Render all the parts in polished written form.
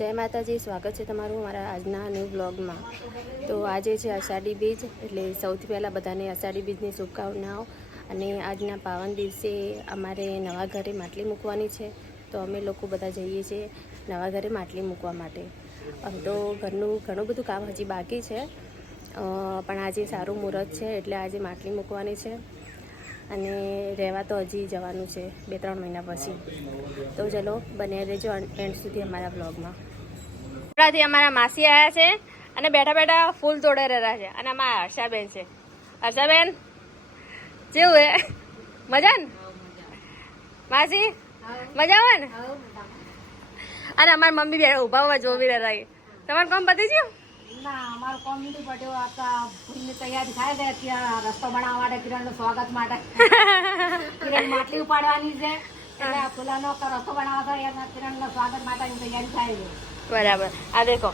જય માતાજી, સ્વાગત છે તમારું મારા આજના ન્યૂ બ્લોગમાં। તો આજે છે અષાઢી બીજ, એટલે સૌથી પહેલાં બધાને અષાઢી બીજની શુભકામનાઓ। અને આજના પાવન દિવસે અમારે નવા ઘરે માટલી મૂકવાની છે, તો અમે લોકો બધા જઈએ છીએ નવા ઘરે માટલી મૂકવા માટે। આમ તો ઘરનું ઘણું બધું કામ હજી બાકી છે, પણ આજે સારું મુહૂર્ત છે એટલે આજે માટલી મૂકવાની છે। અને રહેવા તો હજી જવાનું છે 2-3 મહિના પછી। તો ચલો બને રહેજો એન્ડ સુધી અમારા બ્લોગમાં। આપણાથી અમારા માસી આવ્યા છે અને બેઠા બેઠા ફૂલ તોડે રહ્યા છે, અને અમારા હર્ષાબેન છે। હર્ષાબેન કેવું હે? મજા ને માસી? મજા આવે ને? અને અમારી મમ્મી બે ઉભા ઉભા જોવી રહ્યા છે। તમારું કામ પતી ગયું? ના, અમારું કોમ નથી પડ્યો। આ ફૂલની તૈયારી થાય છે, ત્યાં રસ્તો બનાવવા માટે, કિરણનું સ્વાગત માટે કિરણ માટલી ઉપાડવાની છે, એટલે આ ફૂલાનો રસ્તો બનાવવા થાય, કિરણના સ્વાગત માટેની તૈયારી થાય છે। બરાબર। આ દેખો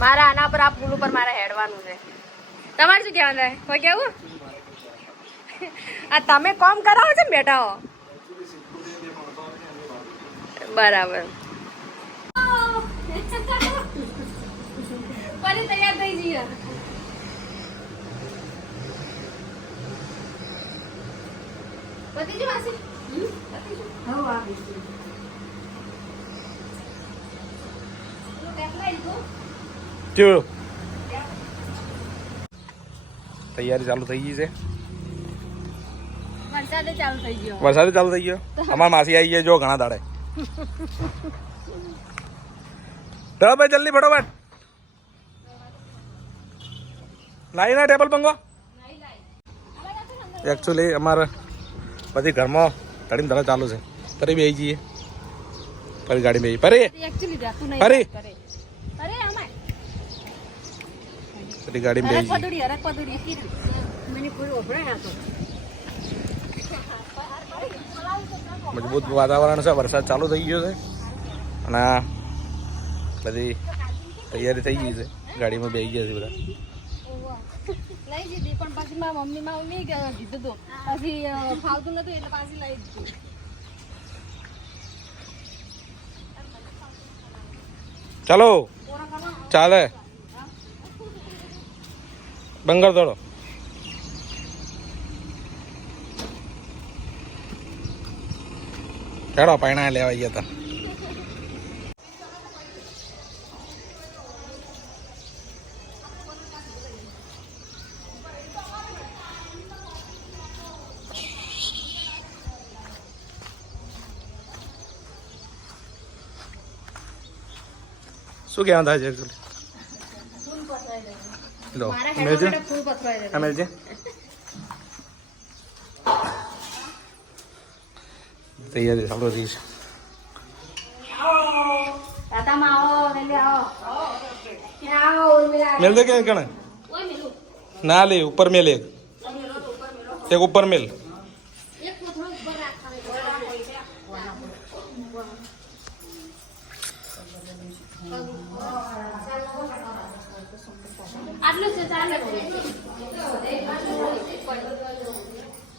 મારા આના પર, આ પુલ ઉપર મારે હેડવાનું છે। તમારે શું કહેવાનું થાય? કોઈ કેવું? આ તમે કામ કરાવો છો ને બેઠા હો? બરાબર। ફરી તૈયાર થઈ જઈએ। પતિ જી માસી? કેવું તૈયારી ચાલુ થઈ ગઈ છે? વરસાદ ચાલુ થઈ ગયો। વરસાદ ચાલુ થઈ ગયો? અમારા માસી આવી ગયા જો ઘણા દાડે। ચલો ભાઈ જલ્દી ફટોફટ લાઈ ના ટેબલ પંગો। એકચ્યુઅલી અમારે બધી ઘરમાં તડીને ધડા ચાલુ છે। ફરી બેસી જઈએ, ફરી ગાડી બેસી ફરી ફરી ફરી ગાડી બેસી મજબૂત વાતાવરણ છે, વરસાદ ચાલુ થઈ ગયો છે અને બધી તૈયારી થઈ ગઈ છે। ગાડીમાં બેસી ગયા છે બધા। લઈ દીધી, પણ પછી મારા મમ્મી કીધું હતું, પછી ફાવતું નતું એટલે પાછી લઈ દીધું। ચાલો ચાલે બંગર દોડો। ચાલો પૈણા લેવા ગયા હતા। શું કહેવાનું થાય છે એકચ્યુઅલી? લો મેજે મેજે તૈયારી ચાલુ રહી છે। મેલ દે કે કણે ના લે ઉપર મેલ એક ઉપર મેલ।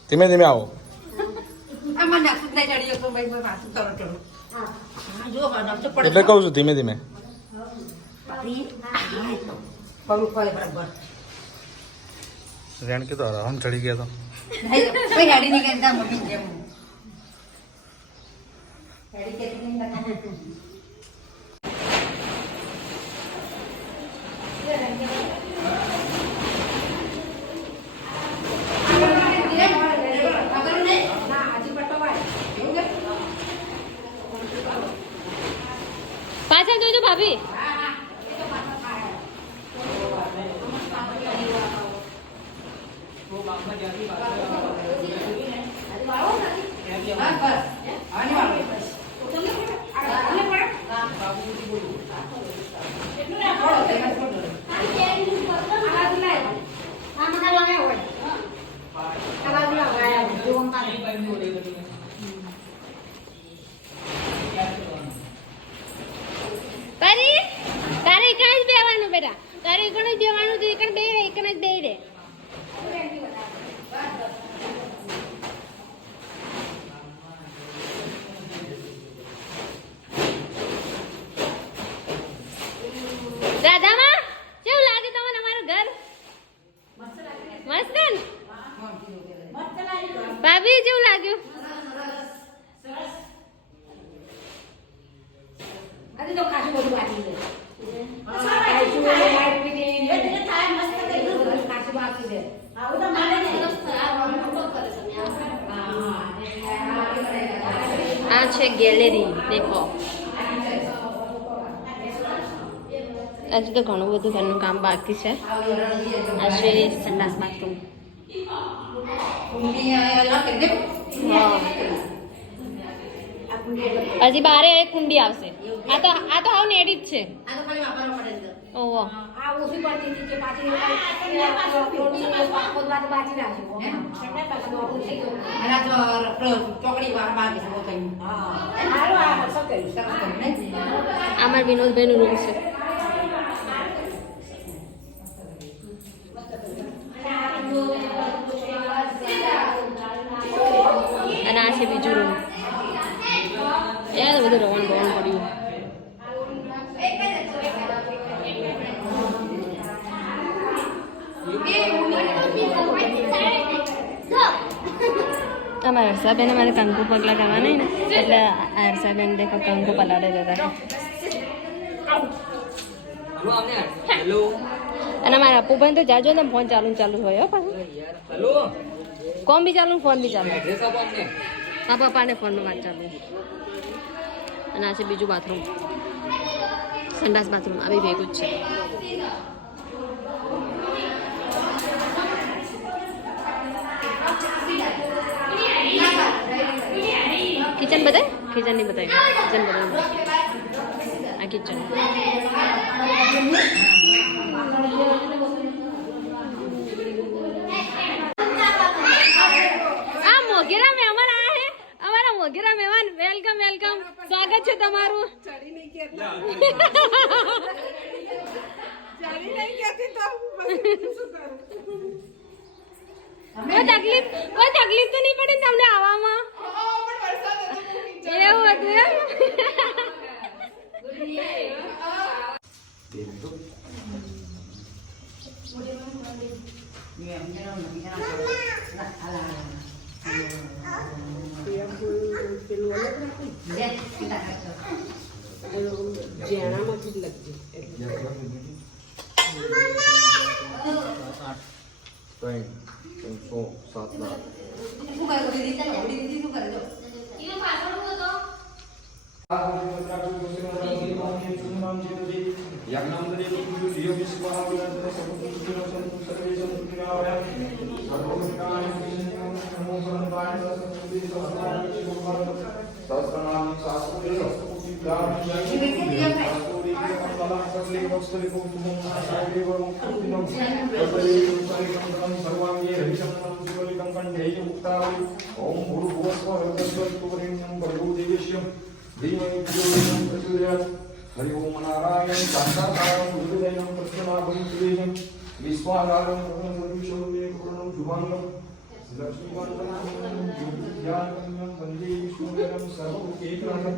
ધીમે ધીમે આવો। એટલે કહું છું ધીમે ધીમે। રેણ કીધું આરામ ચડી ગયા તો પાછળ જોઈજો ભાભી। તારે એક જ બેવાનું બેટા, તારે એક જ બેવાનું, તું એક જ બે રે, એક જ બે રે। નથી તો ખાસું બધું બાકી છે ખાસું લાઈટ ફિટિંગ ખાસું બાકી છે આ છે ગેલેરી દેખો. આજે તો ઘણું બધું ઘરનું કામ બાકી છે. આ છે સંડાસ બાથરૂમ. હજી બારે એક કુંડી આવશે. આ તો હાવ નેડી જ છે. ઓહો આ ઓછી પડતી હતી કે પાછી ખોદવા તો બાકી રાખ્યું ચોકડી વાર બાકી છે અમાર વિનોદભાઈનું રૂમ છે. અને આ છે બીજું રૂમ. યાર બધું રવણ બવણ પડ્યું. તમારા હર્ષાબેન અમારે કંકુ પગલા કરવાના ને એટલે હર્ષાબેન દેખો કંકુ પલાડે જતા. અને મારા અપુભાઈ તો જાજો ને ફોન ચાલુ હોય હો પાછું. કોમ બી ચાલુ ફોન બી ચાલુ. હા પપ્પાને ફોનનું વાત ચાલુ. અને આ છે બીજું બાથરૂમ, સંડાસ બાથરૂમ. આ બી ભેગું જ છે. કિચન બતાય? કિચન નહીં બતાવ્યું. કિચન બતાવ્યું. આ કિચન. આ મોગેરા મહેમાન આયા હે. અમારા મોગેરા મહેમાન વેલકમ વેલકમ. સ્વાગત છે તમારું. કોઈ તકલીફ તો નહીં પડે ને તમને આવવામાં? એવું હતું એમ? हरि ओम नारायण शांताकारं गुरुदेवं प्रसन्नाभं सुरेशं विश्वाधारं सर्वशोभे पूर्णं शुभांगं लक्ष्मीकान्तं ज्ञानगम्यं वन्दे विष्णुदेवं सर्वभूतेकरणं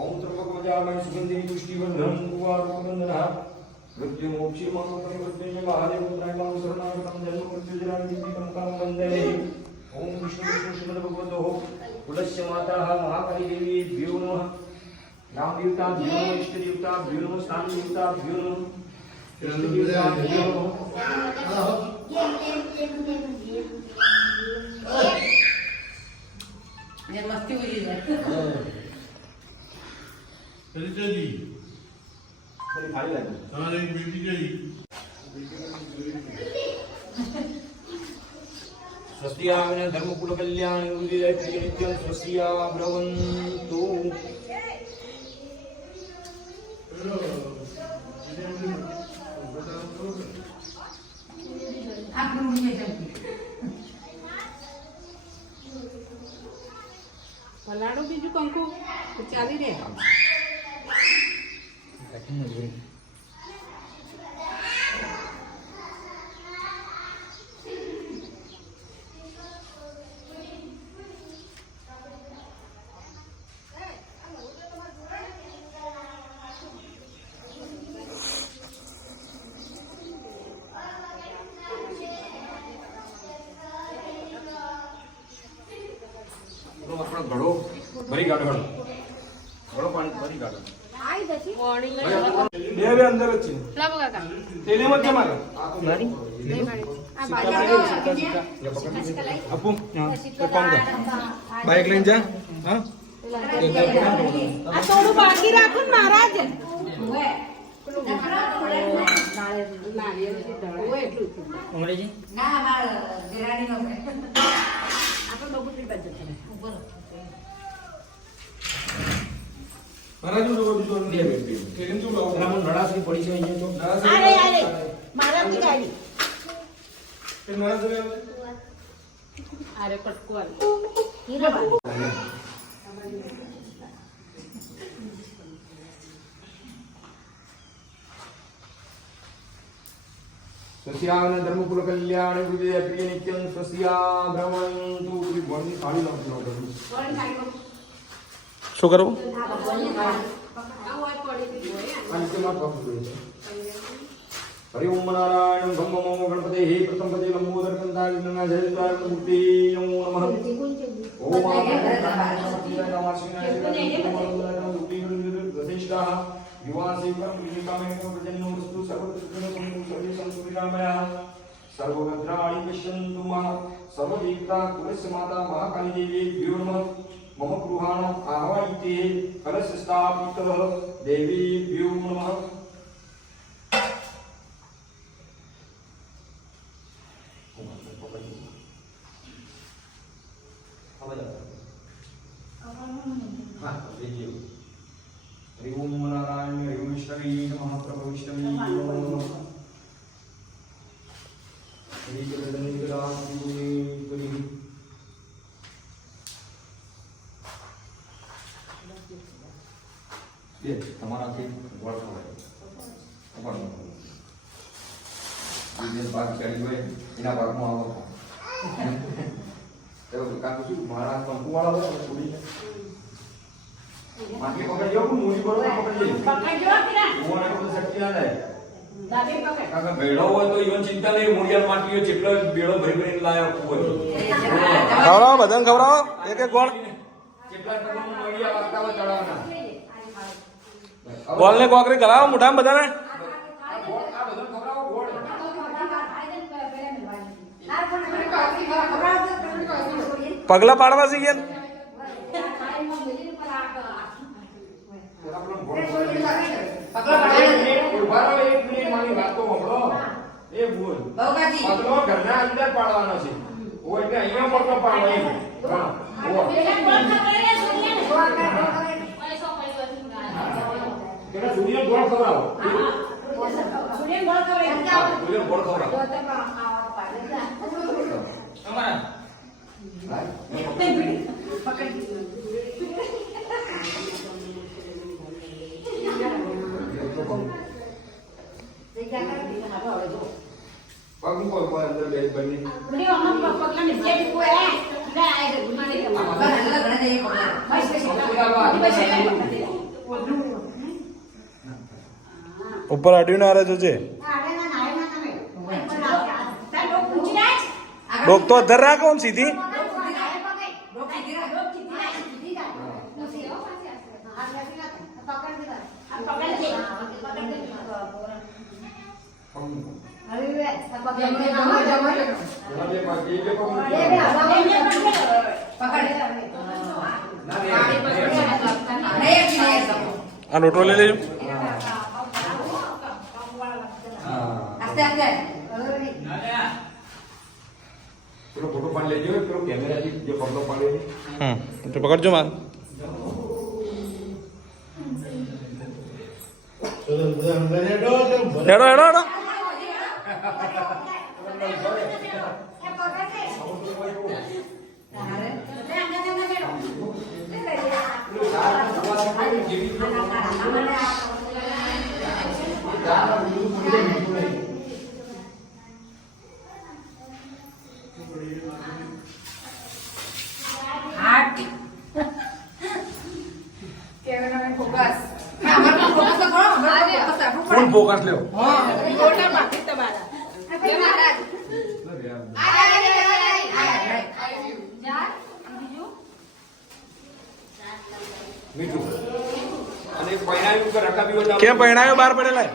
ओम त्र्यंबकमजामहे सुगन्धिं पुष्टिवर्धनं कुवारोपवन्दनः मृत्युमोक्षीमामपरिवर्तये महादेवपुत्राय शरणागतं जन्ममृत्युजरान्तिकं वन्दे ओम विष्णु श्रीमद्भगवतोः कुलस्य माताः महाकाली देवी भ्यो नमः नाम देवता भ्यो नमः इष्ट देवता भ्यो नमः स्थान देवता भ्यो नमः इष्ट देवता भ्यो नमः ये मस्ती हुई है परिचय जी मेरी खाली लगी हाँ एक बेटी गई स्वस्तियामिन धर्मकुल कल्याण गुरुदेव नित्यं स्वस्तिया ब्रवन्तु आप रूम में जाइए पलाड़ो बीजू कंकु तो चाली रे આપણો ઘડો ભરી કાઢો બોલો પાણી ફરી કાઢો બે અંદર જ છે લાવો કાકા તેલીમાં કેમ આવે આપું હા તો કોણ કર બાઈક લઈને જા હા થોડું બાકી રાખો ને મહારાજ અંગ્રેજી મહારાજ નું બીજું બે મિનિટ તેલીમ શું લાવું રામન નડાસરી પડી છે અહીંયા તો મહારાજની ગાડી તે મહારાજ જોડે આવે? અરે પટકું હીરાબાઈ સ્વસ્યાન ધર્મકુલ કલ્યાણ વિજય પ્રિય નિત્યમ સ્વસ્યા બ્રહ્મંતુ ભગવાનની થાળી લાવજો શું કરવું અંતિમમાં પગ જોઈએ છે હરિ ઓમ નારાયણ ભમ નમો ગણપતે હે પ્રથમ પદે લંબોદર કંદાય વિઘ્નના જય દ્વાર મૂર્તિ નમો નમઃ ઓમ પ્રતિષ્ઠા युवासी कर्म विकामे प्रजन्नो वस्तु सर्वत्र सर्वे संस्कृतिरामया सर्वभद्राणि पश्यन्तु मा सर्वदेवता कुलस्य माता महाकाली देवी भ्यो नमः मम गृहाण आह्वयिते कलश स्थापितः देवी भ्यो नमः हरि ओम नारायण हरि ओम विष्णवे नमः प्रभु विष्णवे नमः हरि जगदन्निकरामि ये તમારાથી ગોળ ખવાય તમારો વિદેશ ભાગ ચડી ગયો એના ભાગમાં આવો તો કાકુ શું મારા કંકુવાળા હોય થોડી માટી પકડજો કે મૂડી પર પકડજો ઓને તો શક્તિ ના થાય દાદી પકડ કાકા બેડો હોય તો ઈવન ચિંતા નહીં મૂડિયા માટીઓ જેટલો બેડો ભરી ભરીને લાયો હોય ખવડાવો બધાને ખવડાવો એક એક ગોળ જેટલા ટકા મૂડિયા વાગતા હોય ચડાવવાના ગોળ ને કોકરી કરાવો મોઢામાં બધાને આ બધું ખવડાવો ગોળ પગલા પાડવા શીખ્યા ઉભા રહો એક મિનિટ મારી વાત તો સાંભળો એ બોલ પગલો ઘરના અંદર પાડવાનો છે ઓ એટલે અહીંયા પગલો પાડવો એમ હા ઓ કેના સૂર્ય ગોળ ખવડાવો સૂર્ય ગોળ ખવડાવો તમારા પગ ઉપર અંદર બે બની ઉપર અડ્યું ના રહે જોજે ડોક તો અધર રાખો ને સીધી આ લોટો લઈ લેજો પેલો ફોટો પાડી લેજો પેલો કેમેરાથી જે પગલો પાડે તો પકડજો માર હેડો હેડો હેડો ફૂલ ફોકસ લ્યો મીઠું પહેરાયું કે રકાબી હોય તો કેમ પહેણાયો બહાર પડેલા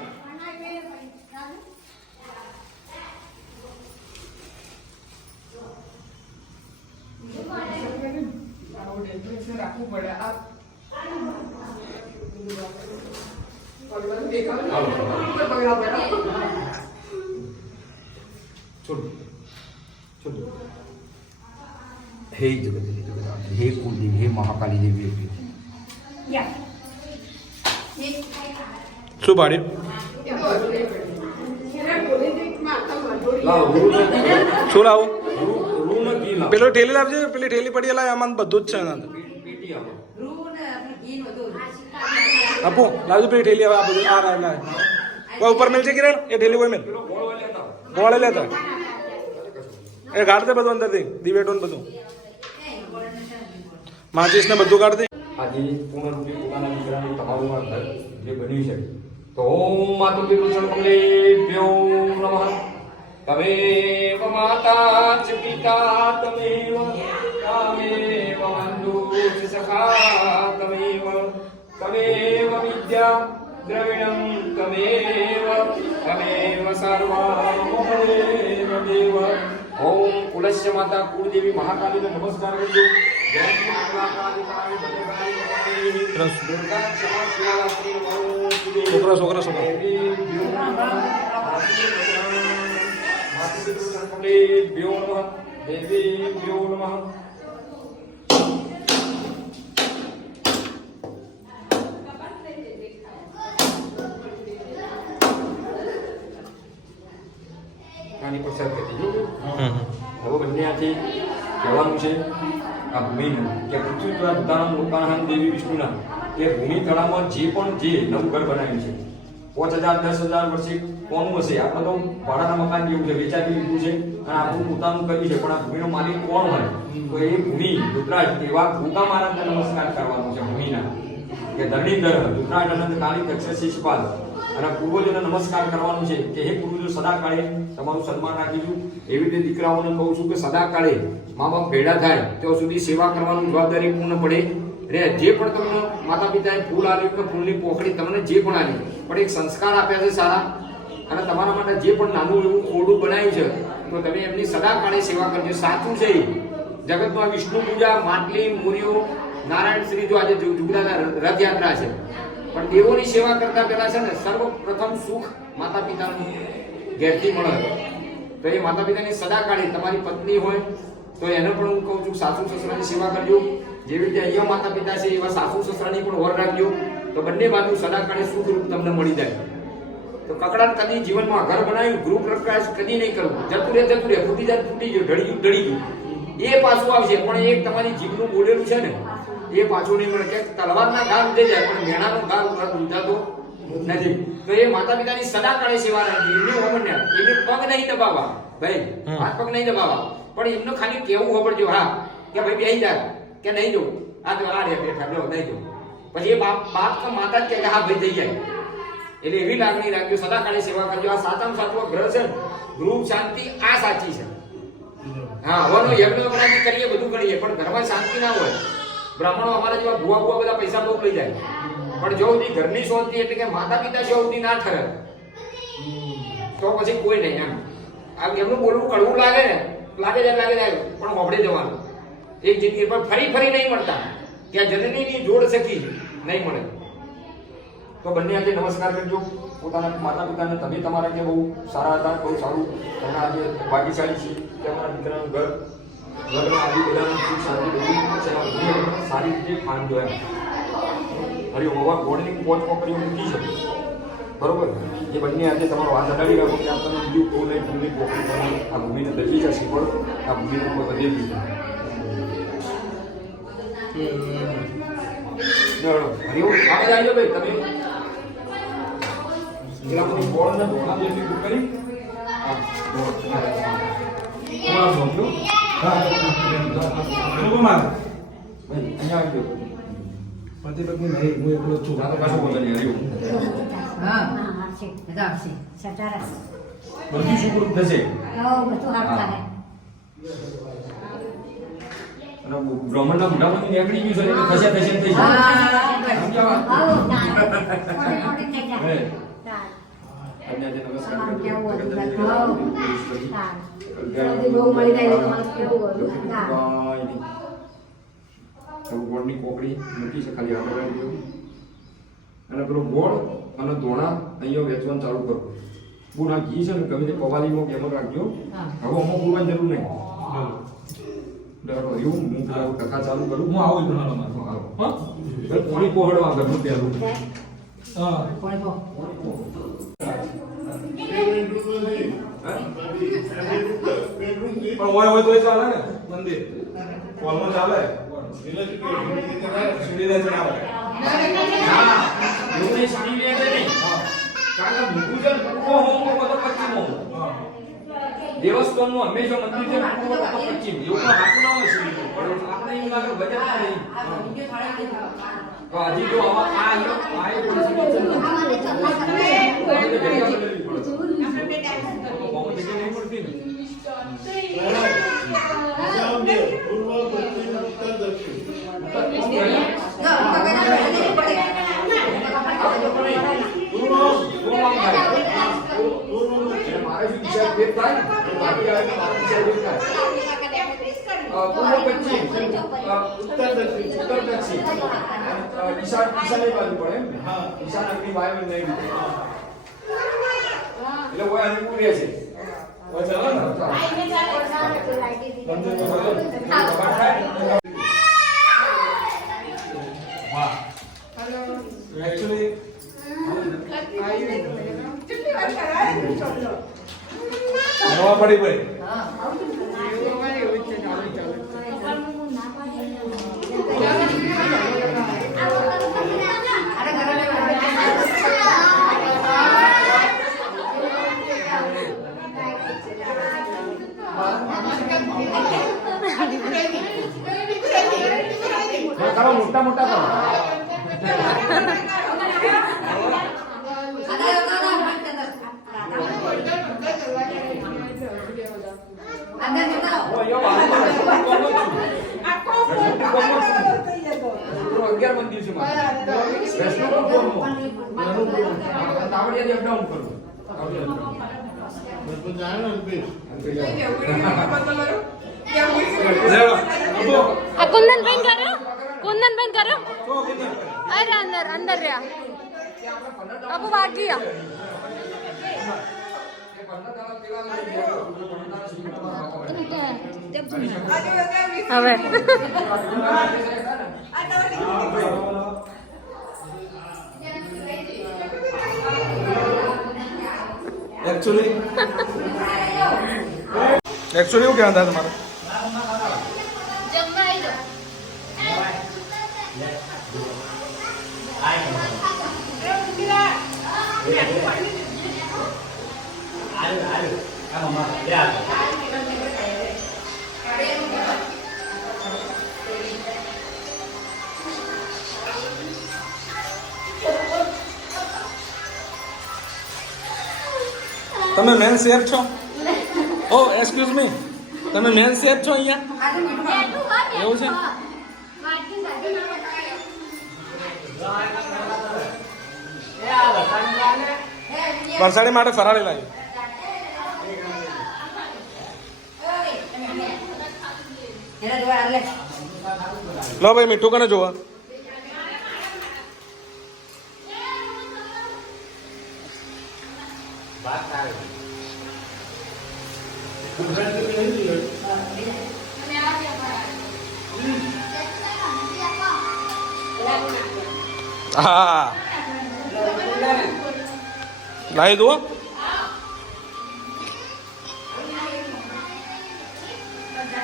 हे जगदली जगन्नाथ हे कुलदेवी हे महाकाली देवी શું પાડ્યું લાવ શું લાવું રૂ ને ઘી લાવ પેલો ઠેલી લાવજે પેલી ઠેલી પડી લાય આમાં બધું જ છે એના અંદર પીટી આવો આપો લાવજો પેલી ઠેલી હવે આ બધું આ લાવ કોઈ ઉપર મેલ છે કિરણ એ ઠેલી કોઈ મેલ પેલો ગોળ લેતા ગોળે લેતા એ કાઢ દે બધું અંદરથી દિવેટો ને બધું માચીસ ને બધું કાઢ દે આજે પૂર્ણરૂપે પોતાના દીકરાનું તમારું આ ઘર જે બન્યું છે તો ઓમ માતુ પિતૃ કુલેભ્યો નમઃ તમેવ માતા ચ પિતા તમેવ બંધુ ચ સખા તમેવ વિદ્યા દ્રવિણમ તમેવ સર્વમોહદેવ દેવ ઓમ કુલસ્ય માતા કુળદેવી મહાકાલીને નમસ્કાર કરજો જય છોકરા છોકરા છોકરા આની પર સર કરી દીધું હવે બંને આથી કહેવાનું છે આ ભૂમિનું કે પૃથ્વી પર ભૂતાનમ લોકાનહમ દેવી વિષ્ણુના કે ભૂમિ તળાવમાં જે પણ જે નવું ઘર બનાવ્યું છે 5000 10,000 વર્ષે કોનું હશે આપણે તો ભાડાના મકાન જેવું છે વેચાતી લીધું છે અને આપણું પોતાનું કર્યું છે પણ આ ભૂમિનો માલિક કોણ હોય તો એ ભૂમિ રુદ્રાજ એવા ભૂકા મહારાજને નમસ્કાર કરવાનો છે ભૂમિના કે ધરણીધર રુદ્રાજ અનંત કાલિક અક્ષરશીષપાલ અને પૂર્વજોને નમસ્કાર કરવાનું છે કે હે પૂર્વજો સદાકાળે તમારું સન્માન રાખીશું એવી રીતે દીકરાઓને કહું છું કે સદાકાળે મા બાપ ભેડા થાય ત્યાં સુધી સેવા કરવાની જવાબદારી પૂર્ણ પડે રે જે પણ તમને માતા પિતાએ ફૂલ આપ્યું કે ફૂલની પોખડી તમને જે પણ આવી પણ એક સંસ્કાર આપ્યા છે સારા અને તમારા માટે જે પણ નાનું એવું ખોડું બનાવ્યું છે તો તમે એમની સદાકાળે સેવા કરજો સાચું છે જગતમાં વિષ્ણુ પૂજા માટલી મૂર્યો નારાયણ શ્રી જો આજે જુગદાના રથયાત્રા છે પણ દેવોની સેવા કરતા પહેલા છે ને સર્વપ્રથમ સુખ માતા પિતાનું ઘેરથી મળે તો એ માતા પિતાની સદાકાળે તમારી પત્ની હોય તો એને પણ હું કહું છું સાસુ સસરાની સેવા કરજો જેવી રીતે અહીંયા માતા પિતા છે એવા સાસુ સસરાની પણ વર રાખજો તો બંને બાજુ સદાકાળે સુખ રૂપ તમને મળી જાય તો કકડાને કદી જીવનમાં ઘર બનાવ્યું ગૃહ પ્રકાશ કદી નહીં કરવું જતું રહે ફૂટી જાય ફૂટી ગયું ઢળી ગયું એ પાછું આવશે પણ એક તમારી જીભનું બોલેલું છે ને એ પાછું નહીં મળે કે તલવારના ઘા ઉઠે જાય પણ મેણાનો ઘા ઉઠાતો નથી તો એ માતા પિતાની સદાકાળે સેવા રાખી એમને હોમને એને પગ નહીં દબાવવા ભાઈ હાથ પગ નહીં દબાવવા પણ એમને ખાલી કેવું ખબરજો હા કે ભાઈ બેહી જાય કે નહીં જવું આ તો આ રે બેઠા લો નહીં જવું પછી એ બાપ કે માતા જ કે હા ભાઈ થઈ જાય એટલે એવી લાગણી રાખજો સદાકાળે સેવા કરજો આ સાચામાં સાચો ગ્રહ છે ગૃહ શાંતિ આ સાચી છે હા હવાનો યજ્ઞ કરીએ બધું કરીએ પણ ઘરમાં શાંતિ ના હોય બ્રાહ્મણો અમારા જેવા ભુવા બધા પૈસા બહુ લઈ જાય પણ જો સુધી ઘરની શાંતિ એટલે કે માતા પિતા જો સુધી ના ઠરે તો પછી કોઈ નહીં એમ આ એમનું બોલવું કડવું લાગે ને લાગે જાય પણ હોબળે જવાનું એક જિંદગી પર ફરી નહીં મળતા ત્યાં જનનીની જોડ સખી નહીં મળે તો બંને આજે નમસ્કાર કરજો પોતાના માતા પિતાને તમે તમારા કે બહુ સારા હતા બહુ સારું તમે આજે ભાગ્યશાળી છે કે અમારા દીકરાનું ઘર લગ્ન આદિ બધાનું સુખ શાંતિ બધું સારી રીતે માનજો એમ હરિ ઓવા ગોળની પોચ પકડીઓ મૂકી છે બરોબર એ બંને આજે તમારો હાથ અડાડી રાખો કે આ તમે બીજું કોઈ નહીં ભૂમિ પોખરી બની આ ભૂમિને દજી જશે પણ આ ભૂમિને કોઈ વધે દીધું હરિઓમ આગળ આવજો ભાઈ તમે પેલા બધું બોર્ડને ધોળા જેટલી બુક કરી થોડા સમજો મારે ભાઈ અહીંયા આવજો પતિ પત્ની નહીં હું એકલો જ છું ના તો પાછું બોલે નહીં હરિઓમ હા બધા આવશે સટારા બધું શું પૂરું થશે બધું હાથ થાય બ્રાહ્મણના મોઢામાંથી નીકળી ગયું છે એટલે થશે થઈ જાય હા હે. હા. કન્યાને નમસ્કાર તમારું કરજો. કેવું હતું? જગન્નાથ હા. કલ્યાણ જલ્દી બહુ મળી જાય એટલે તમારું કેવું હતું? હા. કાંઈ નહીં. હવે ગોળની કોકડી મૂકી છે ખાલી આગળ આવી ગયો અને પેલો ગોળ અને ધોણા અહીંયા વેચવાનું ચાલુ કરો. બુના ઘી છે ને ગમે તે પવાલીમાં કેમ રાખજો. હા. હવે અમુક બોલવાની જરૂર નહીં. એવું હું પેલા કથા ચાલુ કરું. હું આવું જ ભણાવવા માંગુ. હા? એટલે પોણી પોહળવા આગળનું પહેલું. હા કોણ કહો? પણ હોય તો ચાલે ને મંદિર હોલમાં ચાલે સીડી લે છે આવે ના, એવું નહીં, સાડી લે છે નહીં. કારણ કે મૂકું છે ને, પૂર્વ હોમો બધો પશ્ચિમ હોમો. દેવસ્થાનનું હંમેશા મંદિર છે ને, પૂર્વ બધો પશ્ચિમ. એવું તો હાથું ના હોય સીડીનું. પણ આપણે એવું લાગે બજારમાં નહીં. તો હજી જો આવા આ અહીંયા આ એક પરિસ્થિતિ છે ને, તો આપણે જગ્યા બદલવી પડે. તો બહુ જગ્યા નહીં મળતી ને. મારે શું વિચાર ભેદ થાય ને, તો બાકી આવે તો મારો વિચાર ભેદ થાય. પૂર્વ પશ્ચિમ, ઉત્તર દક્ષિણ, ઈશાન ઈશાનની બાજુ પડે એમ ને? ઈશાન અગ્નિ વાયુ નહીં રીતે. એટલે કોઈ અનુકૂળ રહે છે. કોઈ ચાલે ને? મંદિર તો ચાલે. કબાટ થાય. વાહ. એકચ્યુઅલી નવા પડી ભાઈ કરો મોટા મોટા કરો. ઓ યો આ 11 મંદિર છે મારે. વૈષ્ણવ કોમો. તાવડિયાથી અપડાઉન કરું. આ કુંદનબેન કરો કુંદનબેન કરો અરે અંદર અંદર રહ્યા બાપુ બાકી હવે એકચ્યુઅલી એવું કહેવા હતા તમારે તમે મેન શેફ છો ઓ એક્સક્યુઝ મી તમે મેન શેફ છો અહીંયા એવું છે વરસાદી માટે ફરાળી લાવી લો ભાઈ મીઠું કને જોવા હા લાવી દો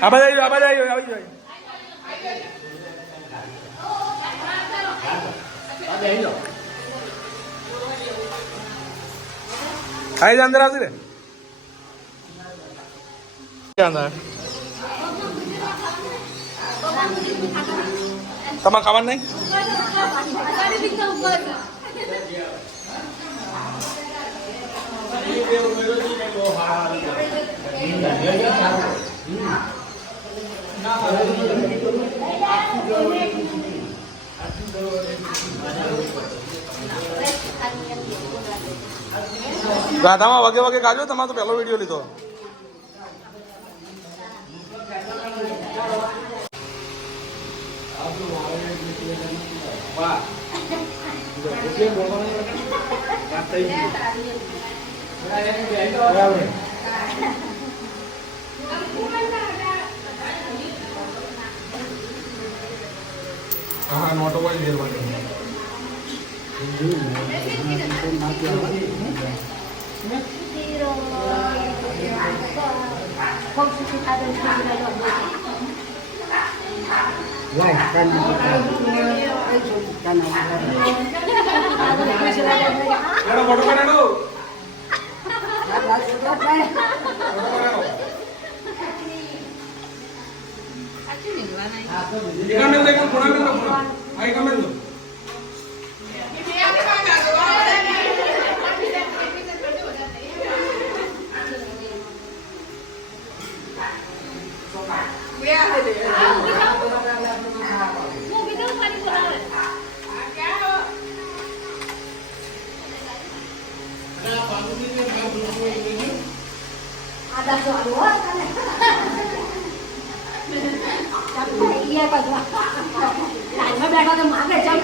આ બધા આવી જાય ખાઈ જા અંદર આવતી રે અંદર તમારે ખાવાનું નહીં ગાધામાં વગે વગે ગાજો, તમારો તો પહેલો વિડીયો લીધો. હા, નોટો વાળી દેવાની. ફોટો કાઢો. બેઠો તો માગે ચાલ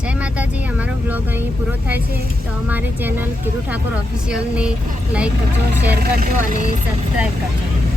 જય માતાજી. અમારો વ્લોગ અહીં પૂરો થાય છે. તો અમારી ચેનલ કિરુ ઠાકોર ઓફિશિયલને લાઈક કરજો, શેર કરજો અને સબસ્ક્રાઈબ કરજો.